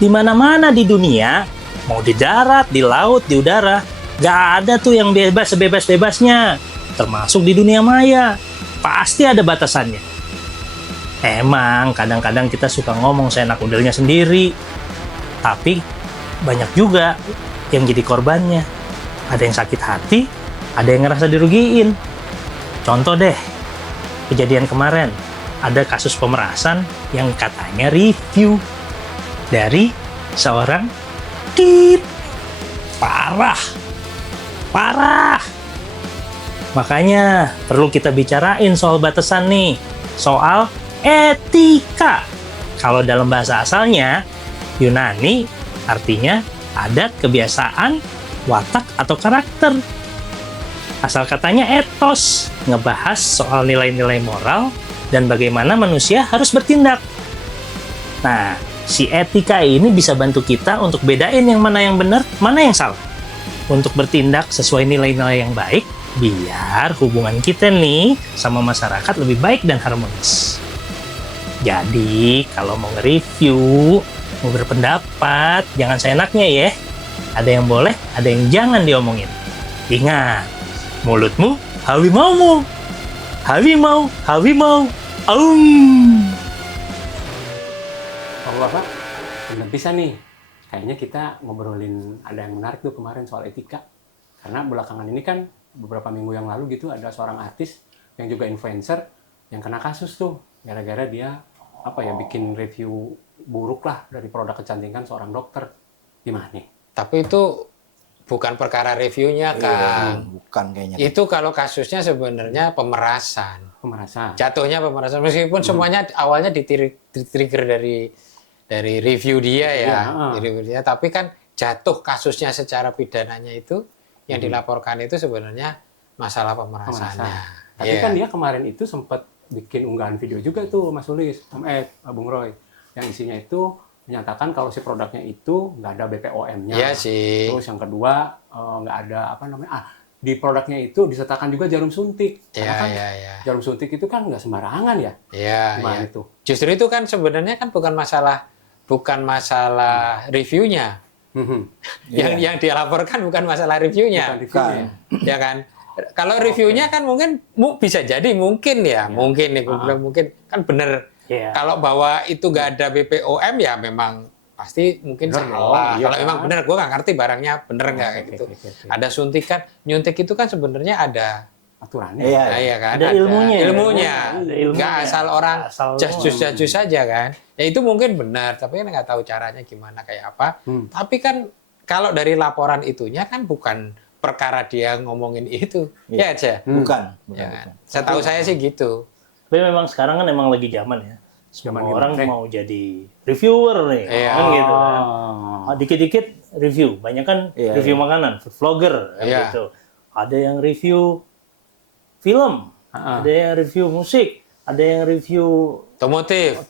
Di mana-mana di dunia, mau di darat, di laut, di udara, gak ada tuh yang bebas sebebas-bebasnya. Termasuk di dunia maya. Pasti ada batasannya. Emang kadang-kadang kita suka ngomong seenak udelnya sendiri. Tapi banyak juga yang jadi korbannya. Ada yang sakit hati, ada yang ngerasa dirugiin. Contoh deh, kejadian kemarin. Ada kasus pemerasan yang katanya review dari seorang tit. Parah. Makanya perlu kita bicarain soal batasan nih. Soal etika. Kalau dalam bahasa asalnya, Yunani artinya adat, kebiasaan, watak, atau karakter. Asal katanya etos, ngebahas soal nilai-nilai moral dan bagaimana manusia harus bertindak. Nah, si etika ini bisa bantu kita untuk bedain yang mana yang benar, mana yang salah. Untuk bertindak sesuai nilai-nilai yang baik, biar hubungan kita nih sama masyarakat lebih baik dan harmonis. Jadi, kalau mau nge-review, mau berpendapat, jangan seenaknya ya. Ada yang boleh, ada yang jangan diomongin. Ingat, mulutmu hawi maumu. Hawi mau. Oh Bapak, bener bisa nih. Kayaknya kita ngobrolin ada yang menarik tuh kemarin soal etika. Karena belakangan ini kan beberapa minggu yang lalu gitu ada seorang artis yang juga influencer yang kena kasus tuh gara-gara dia bikin review buruk lah dari produk kecantikan seorang dokter. Gimana nih? Tapi itu bukan perkara reviewnya kan. Bukan kayaknya. Itu kalau kasusnya sebenarnya pemerasan. Pemerasan. Jatuhnya pemerasan meskipun semuanya awalnya di-trigger dari review dia ya. Dari review dia, tapi kan jatuh kasusnya secara pidananya itu yang dilaporkan itu sebenarnya masalah pemerasannya. Tapi kan dia kemarin itu sempat bikin unggahan video juga tuh Mas Sulis, Bung Roy, yang isinya itu menyatakan kalau si produknya itu nggak ada BPOM-nya. Iya sih. Terus yang kedua nggak ada di produknya itu disertakan juga jarum suntik. Karena kan jarum suntik itu kan nggak sembarangan ya. Iya. Gimana itu? Justru itu kan sebenarnya kan bukan masalah reviewnya. Yang dia laporkan bukan masalah reviewnya. Bukan reviewnya. Ya kan? Kalau reviewnya kan mungkin bisa jadi mungkin mungkin nih gue bilang mungkin kan bener. Kalau bahwa itu nggak ada BPOM ya memang pasti mungkin salah. Kalau memang bener, gue nggak ngerti barangnya bener nggak kayak gitu. Ada suntikan, nyuntik itu kan sebenarnya ada aturannya. Iya kan? Ada ilmunya. Nggak asal orang jus saja kan. Ya itu mungkin benar, tapi kan nggak tahu caranya gimana kayak apa. Tapi kan kalau dari laporan itunya kan bukan perkara dia ngomongin itu. Ya aja. Bukan. Ya, setahu saya sih gitu. Tapi memang sekarang kan emang lagi zaman ya. Semua orang mau jadi reviewer nih, kan gitu kan. Dikit-dikit review, banyak kan review makanan, food vlogger gitu. Ada yang review film, ada yang review musik, ada yang review otomotif,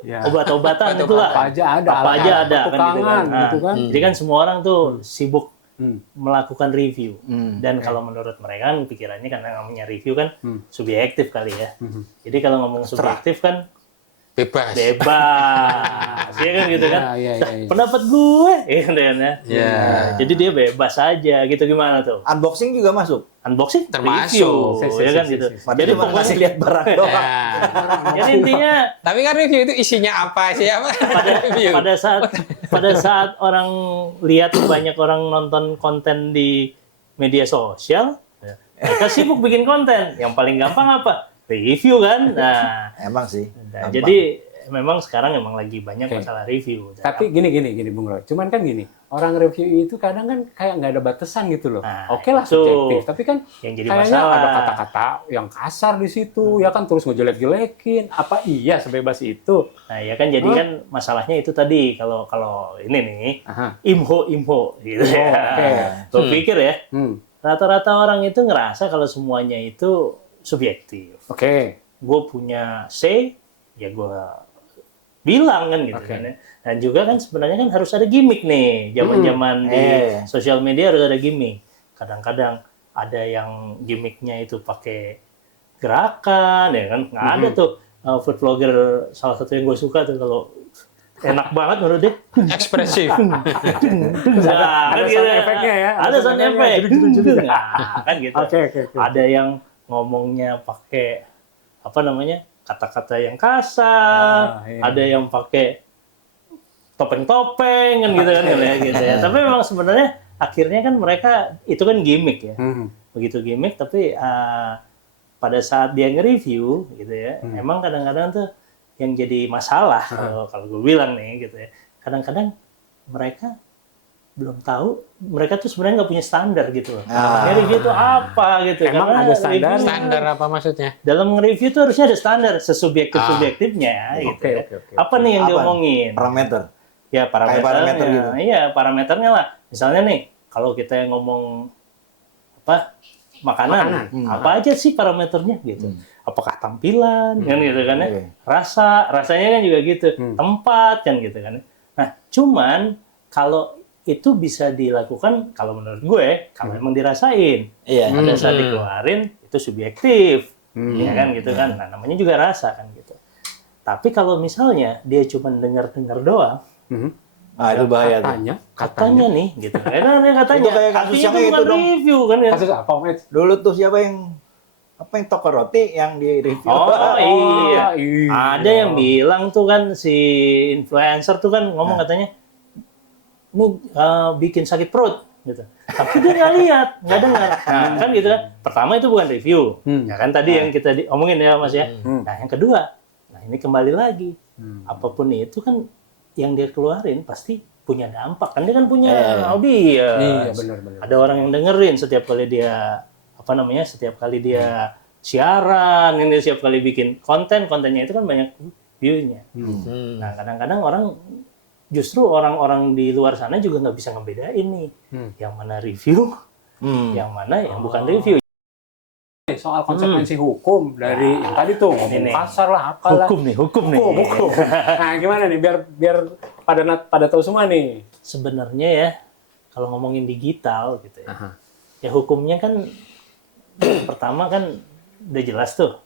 obat-obatan itulah. Apa aja ada kan gitu kan. gitu kan. Jadi kan semua orang tuh sibuk melakukan review. Dan kalau menurut mereka kan pikirannya karena namanya review kan subjektif kali ya. Jadi kalau ngomong subjektif kan bebas. Ya kan gitu kan. Pendapat gue gitu kan ya. Jadi dia bebas aja gitu, gimana tuh? Unboxing juga masuk. Unboxing termasuk ya kan gitu. Jadi pokoknya kasih lihat barang doang. Jadi intinya tapi kan review itu isinya apa sih pada saat orang lihat banyak orang nonton konten di media sosial, mereka sibuk bikin konten. Yang paling gampang apa? Review kan. Nah, emang sih. Jadi memang sekarang emang lagi banyak masalah review. Tapi gini Bung Roy. Cuman kan gini, orang review itu kadang kan kayak nggak ada batasan gitu loh. Oke lah subjektif, tapi kan yang jadi kayaknya masalah ada kata-kata yang kasar di situ, ya kan terus ngejelek-jelekin. Apa iya sebebas itu? Nah, ya kan jadi kan masalahnya itu tadi kalau ini nih imho gitu ya. Gue pikir ya, rata-rata orang itu ngerasa kalau semuanya itu subjektif. Gue punya C, ya gue bilang kan gitu kan ya. Dan juga kan sebenarnya kan harus ada gimmick nih. Zaman-zaman di sosial media harus ada gimmick. Kadang-kadang ada yang gimmicknya itu pakai gerakan ya kan. Nggak ada tuh food vlogger, salah satu yang gue suka tuh kalau enak banget menurut dia. Ekspresif. Nah, ada kan sound gitu. efeknya ya. Ada sound efek. Nah, kan gitu. Oke. Ada yang ngomongnya pakai apa namanya? Kata-kata yang kasar, iya. ada yang pakai topeng-topeng kan gitu kan ya gitu ya. Tapi memang sebenarnya akhirnya kan mereka itu kan gimmick ya. Begitu gimmick tapi pada saat dia nge-review gitu ya, emang kadang-kadang tuh yang jadi masalah kalau gue bilang nih gitu ya. Kadang-kadang mereka belum tahu, mereka tuh sebenarnya nggak punya standar gitu loh. Nge-review itu apa gitu. Emang karena ada standar? review- Standar apa maksudnya? dalam nge-review itu harusnya ada standar sesubjektif-subjektifnya gitu ya. Apa nih yang Apa? diomongin? Parameter. Ya parameternya. parameter gitu. Iya, parameternya lah. Misalnya nih, kalau kita ngomong apa? Makanan. Apa aja sih parameternya gitu. Apakah tampilan kan gitu kan ya. Oke. Rasanya kan juga gitu. Tempat kan gitu kan. Nah, cuman kalau itu bisa dilakukan kalau menurut gue kalau emang dirasain. Iya. Pada saat dikeluarin itu subjektif. Ya kan gitu kan. Nah, namanya juga rasa kan gitu. Tapi kalau misalnya dia cuma dengar-dengar doang, Itu bahaya tuh. katanya nih gitu. Katanya Itu kayak kasus artinya yang itu itu bukan dong. review kan ya. Kasus apa, Om? Dulu tuh siapa yang toko roti yang di review? Oh iya. iya. Ada yang bilang tuh kan si influencer tuh kan ngomong katanya ini bikin sakit perut gitu. Tapi dia nggak lihat, nggak dengar. Nah, kan gitu kan. Pertama itu bukan review. Ya kan tadi yang kita omongin ya Mas ya. Nah, yang kedua, nah ini kembali lagi. Apapun itu kan yang dia keluarin pasti punya dampak. Kan dia kan punya audiens. Iya, benar. Ada orang yang dengerin setiap kali dia setiap kali dia siaran, ini setiap kali bikin kontennya itu kan banyak view-nya. Nah, kadang-kadang justru orang-orang di luar sana juga nggak bisa ngebedain nih, yang mana review, yang mana yang bukan review. Soal konsekuensi hukum dari yang tadi tuh ngomong kasar lah, apalah. Hukum nih. Hukum. Nah, gimana nih biar pada tahu semua nih. Sebenarnya ya, kalau ngomongin digital gitu ya, ya hukumnya kan pertama kan udah jelas tuh,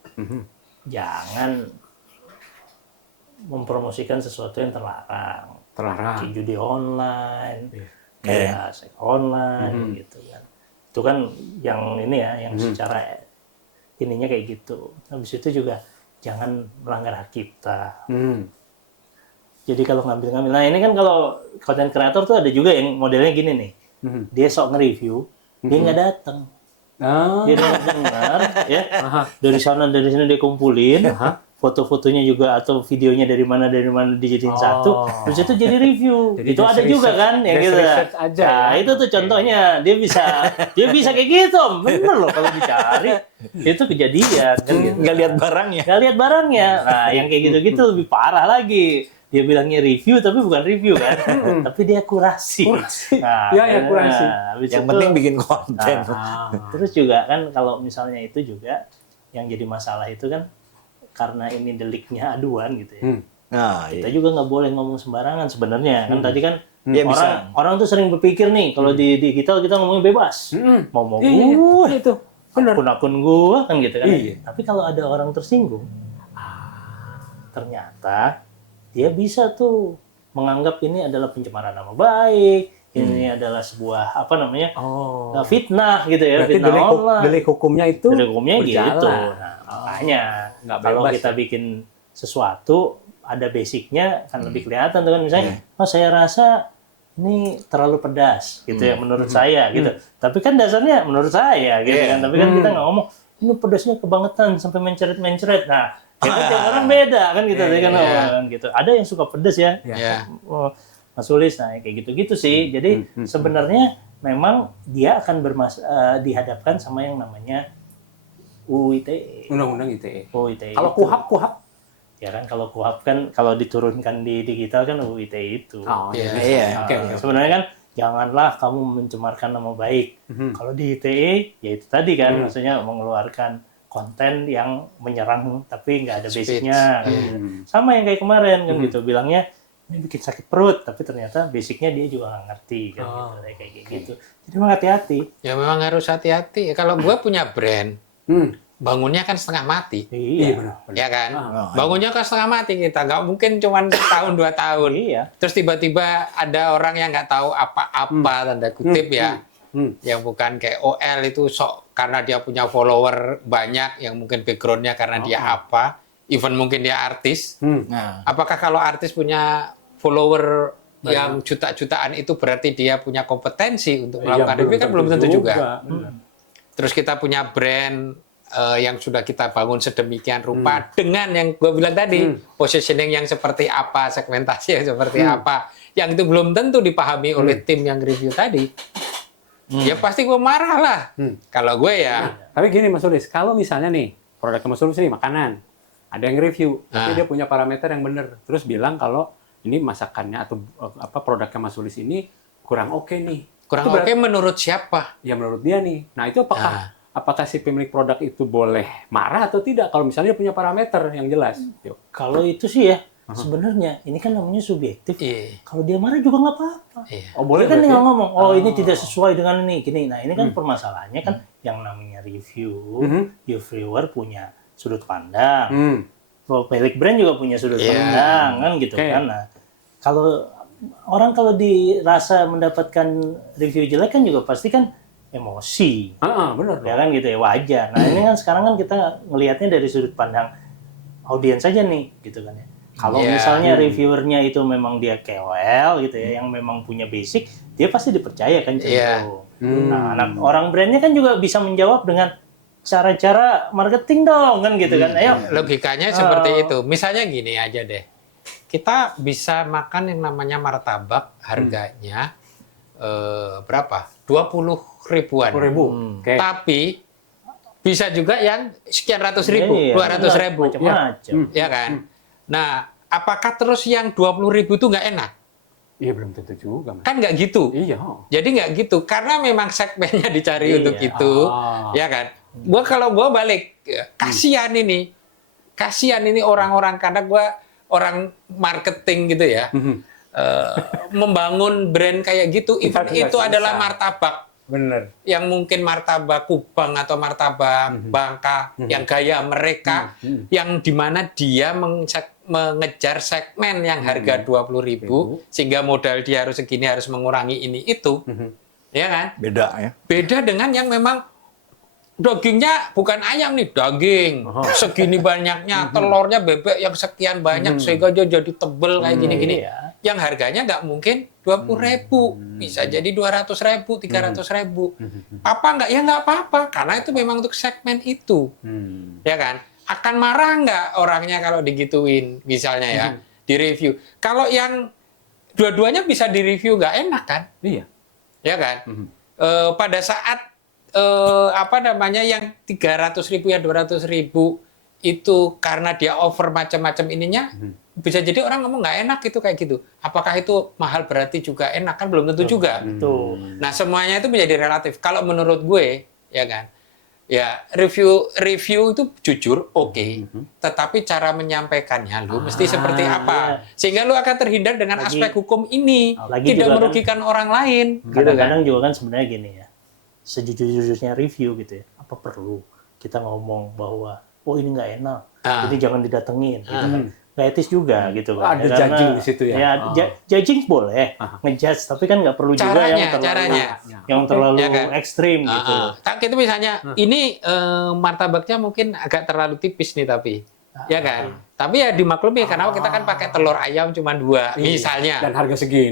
jangan mempromosikan sesuatu yang terlarang. Kayak judi online, kayak seks online gitu kan. Itu kan yang ini ya, yang secara ininya kayak gitu. Habis itu juga jangan melanggar hak cipta. Jadi kalau ngambil, nah ini kan kalau content creator tuh ada juga yang modelnya gini nih. Dia sok nge-review, dia nggak datang. Dia dengar ya. Dari sana dari sini dia kumpulin. Foto-fotonya juga atau videonya dari mana dijadiin satu, terus itu jadi review. Jadi itu ada juga kan yang gitu. Aja, nah, itu tuh contohnya. Dia bisa kayak gitu. Bener loh kalau dicari. Itu kejadian kan gitu. Nggak lihat barangnya. Nggak lihat barangnya. Nah, yang kayak gitu-gitu lebih parah lagi. Dia bilangnya review tapi bukan review kan. Tapi dia kurasi. Nah, kurasi. Yang penting bikin konten. Terus juga kan kalau misalnya itu juga yang jadi masalah itu kan karena ini deliknya aduan gitu ya. Nah, Kita juga nggak boleh ngomong sembarangan sebenarnya. Kan tadi kan Dia bisa. orang tuh sering berpikir nih kalau di digital kita ngomongnya bebas. Ngomong itu. Benar. akun-akun gua kan gitu kan. Tapi kalau ada orang tersinggung, ternyata dia bisa tuh menganggap ini adalah pencemaran nama baik, ini adalah sebuah fitnah gitu ya, Berarti fitnah online. delik hukumnya itu Delik hukumnya berjalan. gitu. Nah, makanya Nggak kalau bebas kita ya. bikin sesuatu ada basicnya kan lebih kelihatan tuh kan misalnya, saya rasa ini terlalu pedas gitu ya menurut saya gitu. Tapi kan dasarnya menurut saya gitu kan. Tapi kan kita nggak ngomong ini pedasnya kebangetan sampai mencret-mencret. Nah, itu tiap orang beda kan gitu. Kan gitu. Ada yang suka pedas ya. Oh, Mas Sulis, nah kayak gitu-gitu sih. Jadi sebenarnya memang dia akan dihadapkan sama yang namanya UU ITE. Undang-undang ITE. UU ITE. Kalau KUHAP ya kan kalau KUHAP kan kalau diturunkan di digital kan UU ITE itu. Iya. Oke. Sebenarnya kan janganlah kamu mencemarkan nama baik. Kalau di ITE ya itu tadi kan maksudnya mengeluarkan konten yang menyerang tapi nggak ada basicnya kan gitu. Sama yang kayak kemarin kan gitu bilangnya ini bikin sakit perut tapi ternyata basicnya dia juga nggak ngerti kan gitu kayak gitu. Jadi memang hati-hati. Ya memang harus hati-hati. Kalau gua punya brand, bangunnya kan setengah mati. Iya benar. Ya kan? Ah. Bangunnya kan setengah mati kita. Nggak mungkin cuma setahun 2 tahun. Iya. Terus tiba-tiba ada orang yang nggak tahu apa-apa, tanda kutip ya. Yang bukan kayak OL itu sok karena dia punya follower banyak, yang mungkin backgroundnya karena dia apa. Even mungkin dia artis. Nah, Apakah kalau artis punya follower yang juta-jutaan itu berarti dia punya kompetensi untuk melakukan review? Kan belum tentu juga. Terus kita punya brand yang sudah kita bangun sedemikian rupa dengan yang gue bilang tadi, positioning yang seperti apa, segmentasi yang seperti apa, yang itu belum tentu dipahami oleh tim yang review tadi. Ya pasti gue marah lah. Kalau gue ya. Tapi gini Mas Sulis, kalau misalnya nih produk Mas Sulis ini makanan, ada yang review, tapi dia punya parameter yang benar, terus bilang kalau ini masakannya atau apa produknya Mas Sulis ini kurang oke nih. Kurang oke menurut siapa? Ya menurut dia nih. Nah itu apakah si pemilik produk itu boleh marah atau tidak kalau misalnya dia punya parameter yang jelas? Yuk. Kalau itu sih ya, sebenarnya ini kan namanya subjektif. Iya. Kalau dia marah juga nggak apa-apa. Iya. Oh boleh Dia kan berarti? tinggal ngomong, oh ini tidak sesuai dengan ini, gini. Nah ini kan permasalahannya kan yang namanya review, reviewer punya sudut pandang, pemilik brand juga punya sudut pandang, kan gitu kan. Nah kalau orang kalau dirasa mendapatkan review jelek kan juga pasti kan emosi. Benar. Ya kan gitu ya, wajar. Nah ini kan sekarang kan kita ngelihatnya dari sudut pandang audiens saja nih gitu kan ya. Kalau misalnya reviewernya itu memang dia KOL gitu ya, yang memang punya basic, dia pasti dipercaya kan cenderung. Nah, orang brandnya kan juga bisa menjawab dengan cara-cara marketing dong kan gitu kan. Ayo. Logikanya seperti itu. Misalnya gini aja deh. Kita bisa makan yang namanya martabak, harganya berapa? 20 ribuan. 20.000. Oke. Tapi bisa juga yang sekian ratus ribu, Iya, 200 ribu. macam-macam. Ya kan? Nah, apakah terus yang 20.000 itu nggak enak? Iya belum tentu juga. Mas. Kan nggak gitu. Iya. Jadi nggak gitu. Karena memang segmennya dicari untuk itu. Ya kan? Kalau gua balik, kasihan ini. Kasihan ini orang-orang, karena gua orang marketing gitu ya. Membangun brand kayak gitu, even itu adalah martabak. Bener. Yang mungkin martabak Kubang atau martabak Bangka, yang gaya mereka, yang dimana dia mengejar segmen yang harga 20.000, sehingga modal dia harus segini, harus mengurangi ini itu, ya kan? beda ya. Beda dengan yang memang dagingnya bukan ayam nih, daging segini banyaknya, telurnya bebek yang sekian banyak, sehingga dia jadi tebel kayak gini-gini. Yang harganya nggak mungkin 20.000, bisa jadi 200.000, 300.000. Apa nggak? Ya nggak apa-apa, karena itu memang untuk segmen itu, ya kan? Akan marah nggak orangnya kalau digituin, misalnya ya, di review. Kalau yang dua-duanya bisa di review nggak enak kan? Iya. Ya kan? Pada saat yang 300.000 ya 200.000 itu karena dia over macam-macam ininya, bisa jadi orang ngomong nggak enak itu kayak gitu. Apakah itu mahal berarti juga enak? Kan belum tentu juga. Nah semuanya itu menjadi relatif. Kalau menurut gue, ya kan, ya review itu jujur oke. Tetapi cara menyampaikannya lu mesti seperti apa, sehingga lu akan terhindar dengan aspek hukum ini, tidak merugikan orang lain. Kadang-kadang juga kan sebenarnya gini ya, sejujur-jujurnya review gitu ya, apa perlu kita ngomong bahwa oh ini nggak enak, jadi jangan didatengin, gitu kan. Nggak etis juga gitu kan. Ada judging di situ ya. Judging boleh, ngejudge, tapi kan nggak perlu juga yang terlalu ekstrim gitu. Itu misalnya ini martabaknya mungkin agak terlalu tipis nih tapi, ya kan. Tapi ya dimaklumi karena kita kan pakai telur ayam cuma 2 misalnya. Dan harga segini.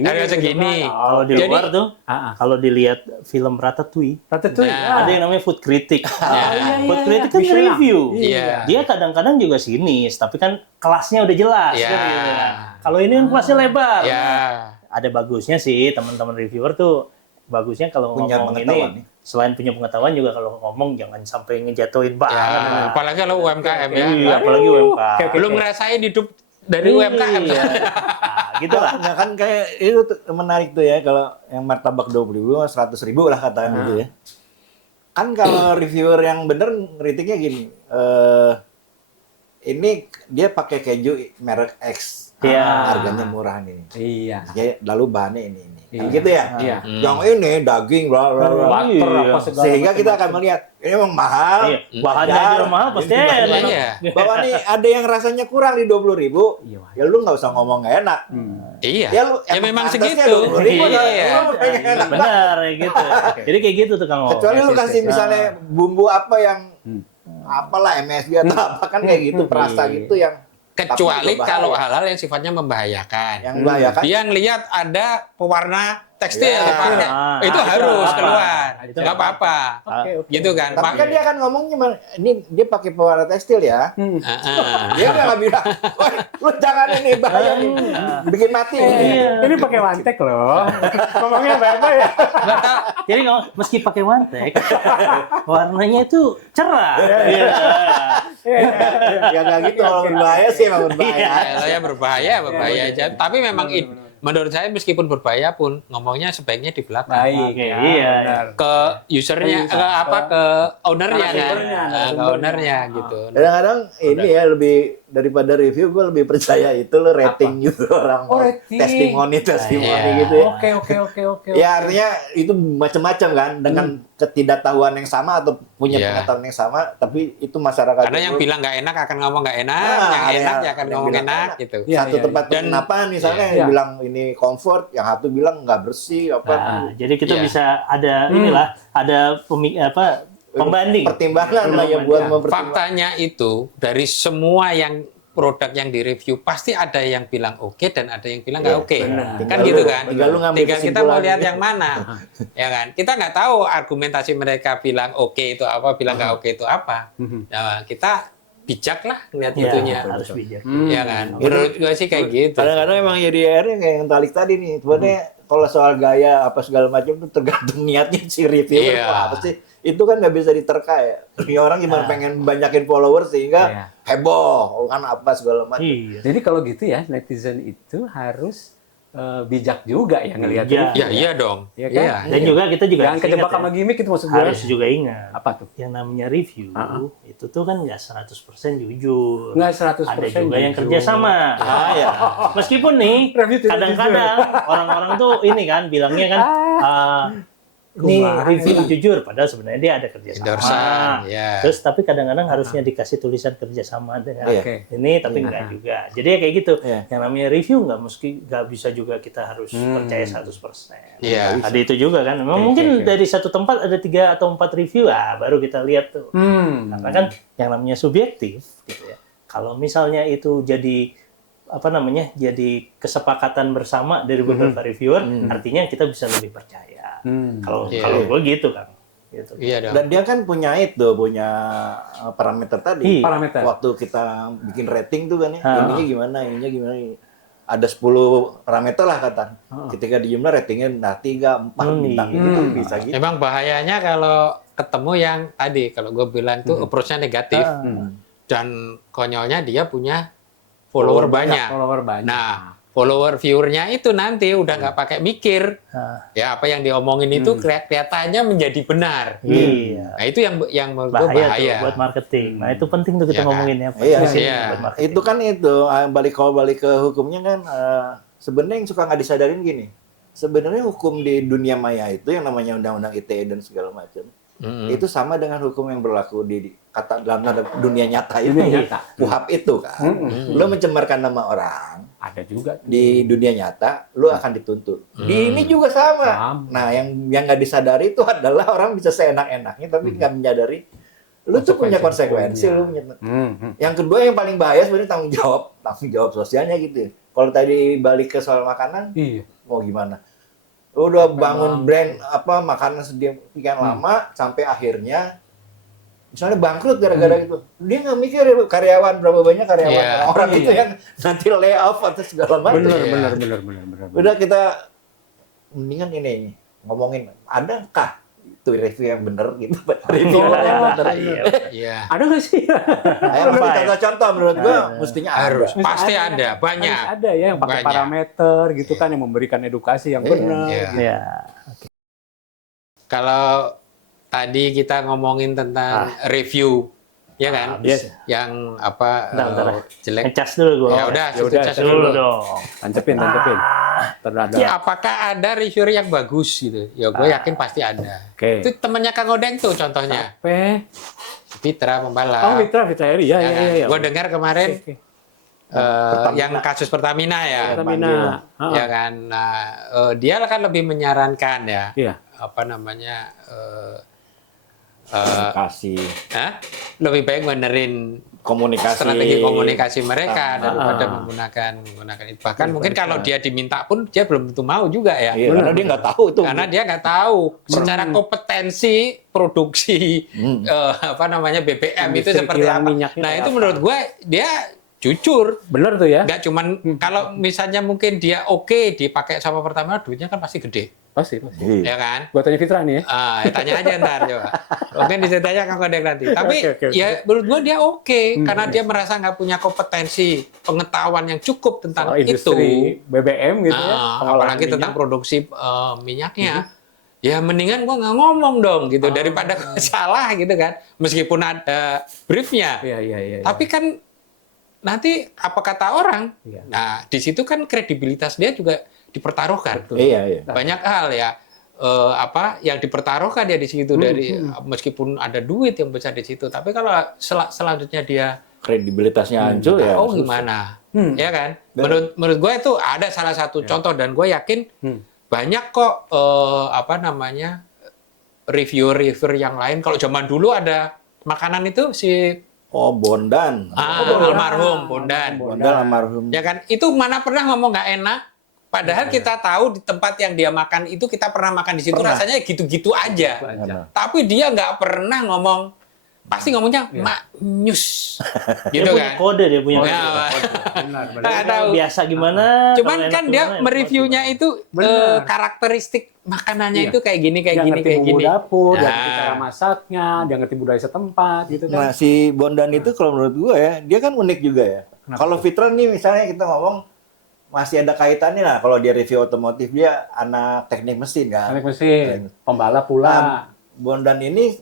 Kalau di luar tuh, kalau dilihat film Ratatouille, ada yang namanya food critic. Food critic kan review. Dia kadang-kadang juga sinis, tapi kan kelasnya udah jelas. Kan, gitu kan. Kalau ini kan kelasnya lebar. Ada bagusnya sih teman-teman reviewer tuh. Bagusnya kalau ngomong ini, selain punya pengetahuan juga kalau ngomong jangan sampai ngejatuhin banget. Apalagi kalau UMKM ya. Iya, apalagi UMKM. Belum ngerasain hidup dari UMKM. Gitu lah. Nah, kan kayak itu menarik tuh ya, kalau yang martabak 20.000, 100.000 lah katakan gitu ya. Kan kalau reviewer yang bener ngeritiknya gini, ini dia pakai keju merek X, harganya murah nih. Iya. Lalu bahannya ini. gitu ya. Iya. Yang ini daging, bla bla bla. Butter Iya. apa segala Sehingga macam. kita akan melihat ini memang mahal. Bahannya wajar, aja mahal pasti gitu. enak. Iya. Bahwa nih ada yang rasanya kurang di 20.000, Iya. ya lu nggak usah ngomong nggak enak. Iya. Ya, lu Ya emang memang pantasnya segitu. 20.000, Iya. lu pengen enak banget. Benar kayak gitu. Jadi kayak gitu tuh Kang O. Kecuali lu Yes, yes, kasih yes. misalnya bumbu apa yang apalah MSG atau apa kan kayak gitu perasa gitu yang Kecuali tapi itu kalau bahaya. hal-hal yang sifatnya membahayakan. yang membahayakan. Dia ngelihat ada pewarna tekstil Ya. dipakai, Ah, itu itu harus apa? keluar, Itu nggak apa-apa, Oke, oke. gitu kan. Tapi kan dia akan ngomongnya ini dia pakai pewarna tekstil ya. Dia nggak bilang, "Woi, lu jangan ini bahaya nih, bikin mati." Ini pakai wantek loh. Ngomongnya baik-baik ya. Nggak tahu. Jadi kalau meski pakai wantek, warnanya itu cerah. Iya. Ya nggak gitu, kalau berbahaya sih emang berbahaya. Kalau yang berbahaya aja. Tapi memang menurut saya meskipun berbahaya pun ngomongnya sebaiknya di belakang. Baik. Oke, ya, iya. benar. Ke usernya, Ke user. ke apa, ke ownernya kan, Narasumbernya, ke narasumbernya. ownernya gitu. Kadang-kadang ini ya lebih daripada review, gue lebih percaya itu lo rating gitu orang Oh, rating. testimoni Iya. gitu ya. Oke. Ya artinya itu macam-macam kan dengan ketidaktahuan yang sama atau punya Iya. pengetahuan yang sama, tapi itu masyarakat. Karena yang bilang nggak enak akan ngomong nggak enak, Ah, yang ada enak yang- ya akan ada yang ngomong bilang enak enak. gitu. Iya, satu iya, tempat Dan- penginapan misalnya iya. yang bilang ini comfort, yang satu bilang nggak bersih apa. Nah, jadi kita Iya. bisa ada inilah, ada pembanding. Pertimbangan lah ya buat Iya. mempertimbangkan. Faktanya itu dari semua yang produk yang direview pasti ada yang bilang oke dan ada yang bilang nggak Iya, oke. benar. Kan Tinggal gitu lu- kan. tinggal lu ngambil Tinggal kita mau kesimpulan. lihat yang mana, ya kan. Kita nggak tahu argumentasi mereka bilang oke itu apa, bilang nggak oke itu apa. Nah, kita bijak lah ngeliat Iya, itunya, harus bijak. ya kan. Menurut gue sih kayak gitu. Kadang-kadang emang jadi akhirnya kayak yang Talik tadi nih. Sebenarnya kalau soal gaya apa segala macam itu tergantung niatnya si reviewer. Iya. Wah, apa sih? Itu kan nggak bisa diterka ya. Ini orang gimana pengen banyakin follower sehingga Iya. heboh kan apa segala macam. Iya. Jadi kalau gitu ya netizen itu harus bijak juga ya ngelihat Bijak. itu. Ya iya dong. Iya kan? Iya. Dan juga kita juga Jangan harus kejebak ingat sama ya, gimmick itu maksud gue. harus juga ingat. Apa tuh? Yang namanya review itu tuh kan nggak 100% jujur. Nggak 100% Ada juga yang jujur. kerja sama. Ah, ya. Meskipun nih Review tidak kadang-kadang orang-orang tuh ini kan bilangnya kan ini Gimana review jujur padahal sebenarnya dia ada kerja sama. Endorsan, ya. Terus tapi kadang-kadang harusnya dikasih tulisan kerja sama dengan Iya. Oke. ini tapi enggak juga. Jadi ya kayak gitu. Iya. Yang namanya review nggak bisa juga kita harus percaya 100%. Iya. Ada itu juga kan. Memang mungkin dari satu tempat ada 3 atau 4 review, baru kita lihat tuh. Karena kan yang namanya subjektif gitu ya. Kalau misalnya itu jadi jadi kesepakatan bersama dari beberapa reviewer, artinya kita bisa lebih percaya. Kalau Iya. kalau gue gitu kan. Gitu. Iya dong. Dan dia kan punya parameter tadi. Iya. Parameter. Waktu kita bikin rating tuh kan ya, Ah. ininya gimana. Ada 10 parameter lah kata. Ketika dijumlah ratingnya 3, 4 bintang iya. itu kan bisa gitu. Emang bahayanya kalau ketemu yang tadi, kalau gue bilang tuh approach-nya negatif, dan konyolnya dia punya follower banyak. Follower banyak. Nah, follower viewernya itu nanti udah nggak pakai mikir, Nah, ya apa yang diomongin itu kelihatannya menjadi benar. iya. Nah itu yang menurut gue Bahaya, bahaya. tuh buat marketing. Nah, itu penting tuh kita Iya kan? ngomongin ya. Iya penting sih. buat marketing. Itu kan balik ke hukumnya kan sebenarnya yang suka nggak disadarin gini. Sebenarnya hukum di dunia maya itu yang namanya undang-undang ITE dan segala macam itu sama dengan hukum yang berlaku di dalam dunia nyata ini. Dunia nyata. KUHP itu kan. Lo mencemarkan nama orang Ada juga. di dunia nyata, lo akan dituntut. Di ini juga sama. Sama. Nah, yang nggak disadari itu adalah orang bisa seenak-enaknya tapi nggak menyadari lu tuh punya konsekuensi. Lu punya. Yang kedua yang paling bahaya sebenarnya tanggung jawab sosialnya gitu. Ya. Kalau tadi balik ke soal makanan, Iya. mau gimana? Lu udah bangun brand makanan sedemikian lama sampai akhirnya misalnya bangkrut gara-gara itu. Dia nggak mikir ya, karyawan berapa banyak karyawan Iya. orang Iya. itu yang nanti layoff atau segala macam. Benar. Udah kita mendingan ini ngomongin adakah itu review yang bener gitu, review yang bener. Iya. Ada nggak sih? Ayo kasih contoh-contoh menurut gua mestinya Harus, ada. pasti ada, banyak. Harus ada ya yang pakai Banyak. parameter gitu kan yang memberikan edukasi yang benar. Iya. gitu. Ya. Kalau tadi kita ngomongin tentang review, ya kan? Yes. Yang apa Bentar. jelek. Ngecas dulu gua. Ya udah, ya udah, cas Dulu dong. Tancepin. terhadap. Ya, apakah ada reviewer yang bagus gitu? Ya gue yakin pasti ada. Oke. Itu temannya Kang Odeng tuh contohnya. Apa? Fitra Pembalap. Oh, Fitra Eri. Ya, ya. Gue dengar kemarin Oke. yang kasus Pertamina ya. Pertamina. Ya kan. Nah, dia kan lebih menyarankan ya. Iya. Apa namanya? Komunikasi. Lebih baik benerin Komunikasi. strategi komunikasi mereka daripada menggunakan itu. Bahkan mungkin kalau dia diminta pun dia belum tentu mau juga ya. Iya, karena dia nggak tahu tuh. Karena dia nggak tahu secara kompetensi produksi BBM itu Industri seperti kilang apa. minyaknya Nah kayak itu apa. menurut gue dia jujur. Bener tuh ya. Nggak cuman kalau misalnya mungkin dia oke dipakai sama Pertamina, duitnya kan pasti gede, Pasti. ya kan? Gua tanya Fitra nih ya. Tanya aja ntar coba. Mungkin diceritanya Kang Kodeng nanti. Tapi Oke. ya menurut gua dia oke karena dia merasa nggak punya kompetensi pengetahuan yang cukup tentang Soal industri itu. BBM gitu ya. Pengolahan Apalagi tentang minyak. produksi minyaknya. Ya mendingan gua nggak ngomong dong gitu daripada gua salah gitu kan. Meskipun ada briefnya. Iya. Tapi kan nanti apa kata orang? Iya. Nah di situ kan kredibilitas dia juga dipertaruhkan. Iya. Banyak hal ya yang dipertaruhkan ya di situ dari meskipun ada duit yang besar di situ, tapi kalau selanjutnya dia Kredibilitasnya hancur ya. tahu gimana, ya kan? Menurut gue itu ada salah satu contoh dan gue yakin banyak kok reviewer yang lain. Kalau zaman dulu ada makanan itu si Oh, Bondan. almarhum Bondan. Bondan almarhum. Ya kan, itu mana pernah ngomong nggak enak. Padahal kita tahu di tempat yang dia makan itu kita pernah makan di situ rasanya gitu-gitu aja. Tapi dia nggak pernah ngomong, pasti ngomongnya maknyus, Dia gitu punya kan? kode, dia punya Ya, kode. nggak tahu. Biasa gimana. Cuman kalau enak kan dia gimana, mereviewnya itu Bener. karakteristik makanannya Iya. itu kayak gini, kayak Dia gini, ngerti kayak bumbu gini. dapur, dia Nah. ngerti cara masaknya, dia ngerti budaya setempat gitu kan. Nah, si Bondan itu kalau menurut gue ya, dia kan unik juga ya. Kalau Fitra nih misalnya kita ngomong masih ada kaitannya lah. Kalau dia review otomotif, dia anak teknik mesin kan. Teknik mesin, pembalap pula. Nah, Bondan ini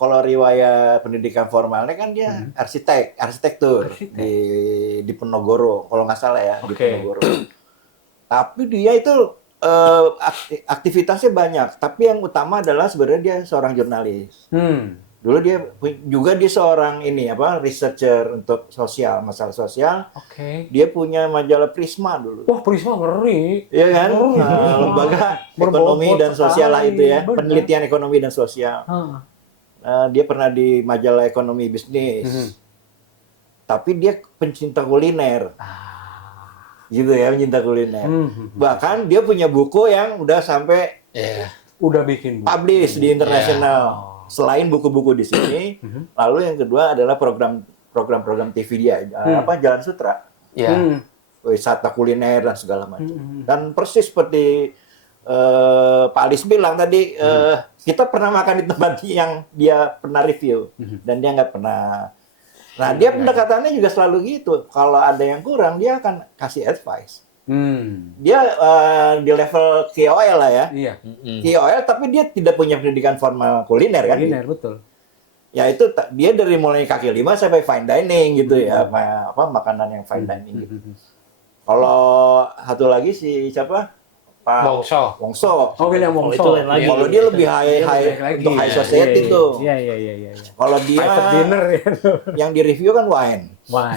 kalau riwayat pendidikan formalnya kan dia arsitektur di Penogoro, kalau nggak salah ya, di Oke. Penogoro. Tapi dia itu aktivitasnya banyak, tapi yang utama adalah sebenarnya dia seorang jurnalis. Dulu dia seorang researcher untuk masalah sosial. Oke. Dia punya majalah Prisma dulu. Wah, Prisma ngeri. Iya kan? Lembaga ekonomi Berbobot dan sosial lah sekali, itu ya, benar. penelitian ekonomi dan sosial. Dia pernah di majalah ekonomi bisnis. Tapi dia pencinta kuliner. Gitu ya, pencinta kuliner. Bahkan dia punya buku yang udah sampai Udah bikin buku. publish di internasional. Selain buku-buku di sini, lalu yang kedua adalah program TV dia, Jalan Sutra, wisata kuliner dan segala macam. Dan persis seperti Pak Alis bilang tadi, kita pernah makan di tempat yang dia pernah review dan dia nggak pernah. Nah, dia pendekatannya juga selalu gitu. Kalau ada yang kurang, dia akan kasih advice. Dia di level KOL lah ya. Iya. KOL tapi dia tidak punya pendidikan formal kuliner kan. Kuliner, betul. Ya itu dia dari mulai kaki lima sampai fine dining gitu ya, makanan yang fine dining gitu. Kalau satu lagi si siapa? Pak Wongso. Oh, William Oh, Wongso. itu lain lagi. Kalau dia lebih untuk high society tuh. Iya. Kalau dia Private dinner ya. yang di review kan wine. Wah.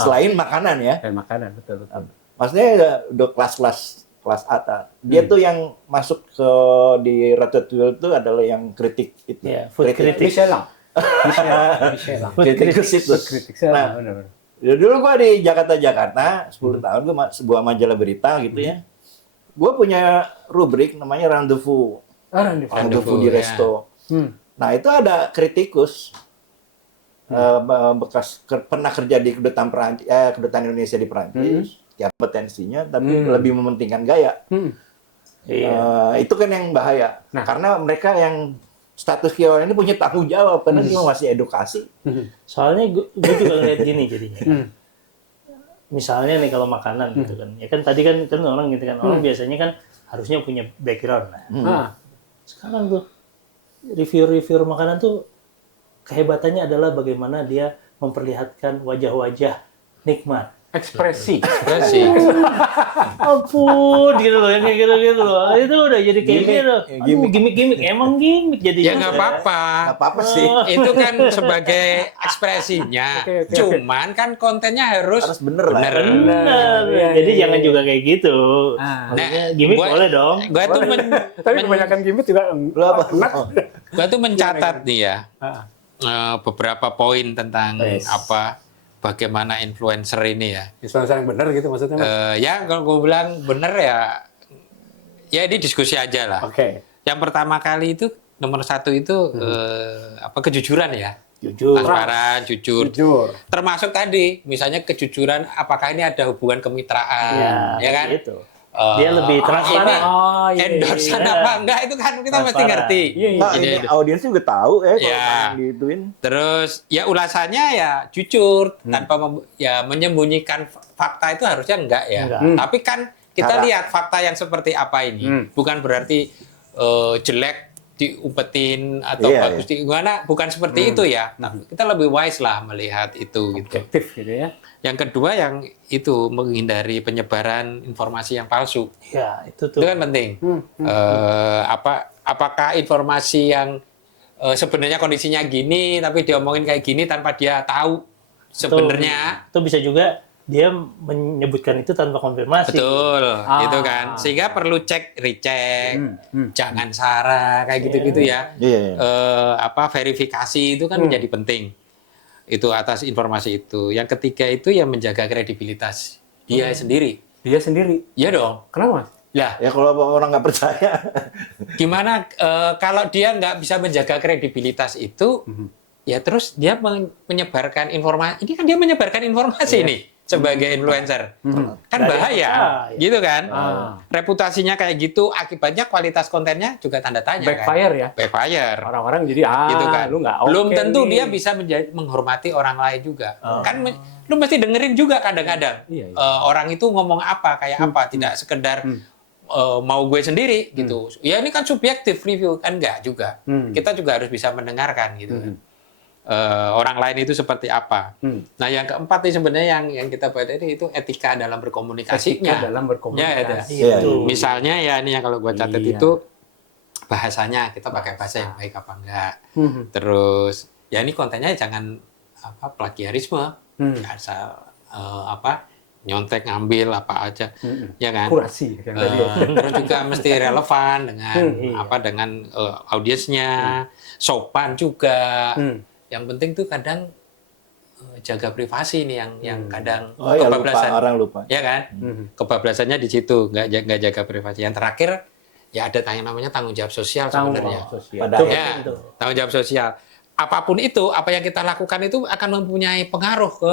Selain makanan ya. Dan makanan, betul. Maksudnya udah kelas atas. Dia tuh yang masuk ke di Ratatouille itu adalah yang kritik itu. Iya, food critic. Michelin. Kritikus itu. Kritik. Nah, Benar. ya dulu gua di Jakarta 10 tahun gua sebuah majalah berita gitu ya. Gua punya rubrik namanya Rendezvous. Rendezvous di resto. Nah, itu ada kritikus pernah kerja di kedutaan Indonesia di Perancis. Ya potensinya tapi lebih mementingkan gaya. Itu kan yang bahaya. Nah. Karena mereka yang status KOL ini punya tanggung jawab karena dia masih edukasi. Soalnya gue juga ngeliat gini jadinya. Misalnya nih kalau makanan gitu kan. Ya kan tadi kan orang gitu kan. Orang biasanya kan harusnya punya background. Sekarang tuh reviewer makanan tuh kehebatannya adalah bagaimana dia memperlihatkan wajah-wajah nikmat. Ekspresi. Ekspresi. Ampun, gitu loh, yang kayak gitu loh. Itu udah jadi kayak Gimmick. gitu. Ya, gimmick. Gimmick, emang gimmick jadi. Ya nggak apa-apa. Nggak apa-apa sih. Itu kan sebagai ekspresinya. Oke. Cuman kan kontennya harus Harus bener lah. Benar. Iya, Jadi iya, jangan iya. juga kayak gitu. Ah. Maksudnya gimmick boleh dong. Gua tuh Tapi kebanyakan gimmick juga Lu apa? gua tuh mencatat nih ya Ah. beberapa poin tentang Yes. bagaimana influencer ini ya. Influencer yang benar gitu maksudnya. Mas? Ya kalau gue bilang bener ya ini diskusi aja lah. Oke. Yang pertama kali itu nomor satu itu kejujuran ya, Jujur. transparan, jujur. Jujur. Termasuk tadi misalnya kejujuran, apakah ini ada hubungan kemitraan, ya kan? Gitu. Dia lebih transparan. Ini Oh, endorsean iya. apa enggak itu kan kita mesti Transparan. ngerti. Iya, iya. Nah, Gitu, ini gitu. audiens juga tahu kalau Ya. yang digituin. Terus ya ulasannya ya jujur tanpa menyembunyikan fakta itu harusnya enggak ya. Enggak. Tapi kan kita Cara. lihat fakta yang seperti apa ini. Bukan berarti jelek diumpetin atau Iya, bagus di gimana, bukan seperti itu ya. Nah, kita lebih wise lah melihat itu gitu. Objektif gitu ya. Yang kedua yang itu menghindari penyebaran informasi yang palsu. Ya, itu Itu tuh. kan penting. Apakah informasi yang sebenarnya kondisinya gini tapi diomongin kayak gini tanpa dia tahu sebenarnya. Itu bisa juga dia menyebutkan itu tanpa konfirmasi. Betul, gitu kan. Sehingga perlu cek, recheck, jangan sarah kayak gitu-gitu ya. Iya. Verifikasi itu kan menjadi penting. Itu atas informasi itu. Yang ketiga itu ya menjaga kredibilitas dia sendiri. Dia sendiri. Iya dong. Kenapa, Mas? Lah, Ya kalau orang nggak percaya. gimana kalau dia nggak bisa menjaga kredibilitas itu, ya terus dia menyebarkan informasi. Ini kan dia menyebarkan informasi nih sebagai influencer. Kan Nggak bahaya, dipercaya. gitu kan? Ah. Reputasinya kayak gitu, akibatnya kualitas kontennya juga tanda tanya. Backfire ya. Kan? Backfire. Orang-orang jadi Gitu kan. lu nggak oke Belum tentu nih. dia bisa menghormati orang lain juga. Kan lu mesti dengerin juga kadang-kadang. Iya, iya. Orang itu ngomong apa, kayak apa, tidak sekedar mau gue sendiri gitu. Ya ini kan subjektif review kan enggak juga. Kita juga harus bisa mendengarkan gitu. Kan. Orang lain itu seperti apa. Nah, yang keempat nih sebenarnya yang kita bahas tadi itu etika dalam berkomunikasinya. Etika dalam berkomunikasi. Ya, Iya, itu. misalnya ya ini yang kalau gue catat Iya. itu bahasanya kita pakai bahasa yang baik apa enggak. Terus ya ini kontennya jangan plagiarisme. Nggak asal nyontek ngambil apa aja. Ya kan? Kurasi yang tadi ya. Terus juga mesti relevan dengan iya. dengan audiensnya, sopan juga. Yang penting tuh kadang jaga privasi nih yang kadang Oh ya lupa, kebablasan. orang lupa. Ya kan? Kebablasannya di situ, nggak jaga privasi. Yang terakhir ya ada yang namanya tanggung jawab sosial sebenarnya. Sosial. Pada Itu Ya, penting tuh. tanggung jawab sosial. Apapun itu, apa yang kita lakukan itu akan mempunyai pengaruh ke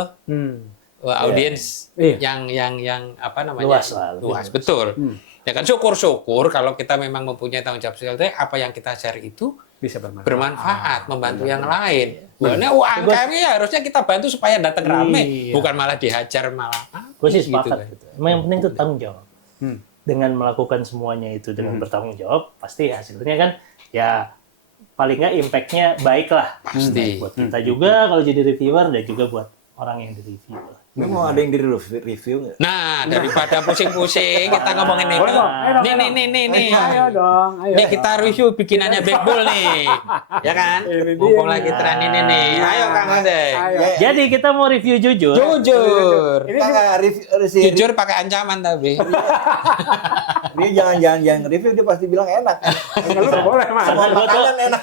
audiens Iya. yang apa namanya? Luas lah, lebih Luas, betul. Ya kan syukur-syukur kalau kita memang mempunyai tanggung jawab sosial, apa yang kita share itu Bisa bermanfaat. bermanfaat, membantu yang lain. Karena UMKM ya harusnya kita bantu supaya datang rame, Iya. bukan malah dihajar malah. Gue sih Gitu sepakat. kan. Gitu. Emang yang penting itu tanggung jawab. Hmm. Dengan melakukan semuanya itu dengan bertanggung jawab, pasti hasilnya kan ya paling nggak impact-nya baik lah. Pasti. Buat kita juga kalau jadi reviewer dan juga buat orang yang di-review. Ini mau ada yang di review nggak? Nah, daripada pusing-pusing kita ngomongin itu. Boleh dong, ayo dong, Nih. Ayo dong, ayo. Nih kita review bikinannya Black Bull nih. Ya kan? Ini dia Mumpung nih. lagi tren ini nih. Ayo Kang Ade. Ayo. Jadi kita mau review jujur. Jujur. Ini Nggak, review, Jujur pakai ancaman tapi. dia jangan review, dia pasti bilang enak. lu boleh, Mas. Semua Gua tuh- makanan enak.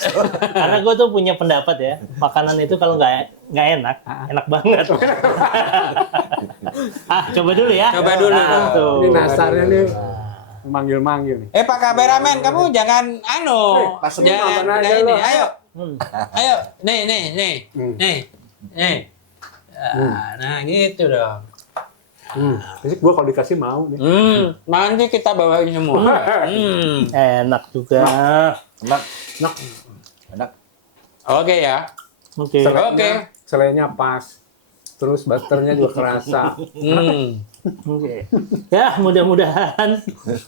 Karena gue tuh punya pendapat ya, makanan itu kalau nggak enak, enak banget. Coba dulu ya. Coba dulu. Tuh. Ini nasarnya nih manggil-manggil nih. Pak kameramen, kamu jangan Pas semua jangan makan aja kayak ini. lo. Ayo. Hmm. Nih. Nah, gitu dong. Jadi gua kalau dikasih mau nih. Nanti kita bawain semua. Enak juga. Enak. Oke ya. Oke. Oke. Selainya pas. Terus butternya juga kerasa. Oke. Ya, mudah-mudahan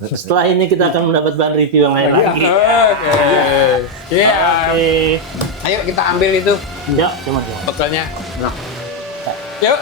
setelah ini kita akan mendapat bahan review yang lain lagi. Oke. Iya. Oke. Ayo kita ambil itu Ya, cuman. bekalnya. Nah. Yuk.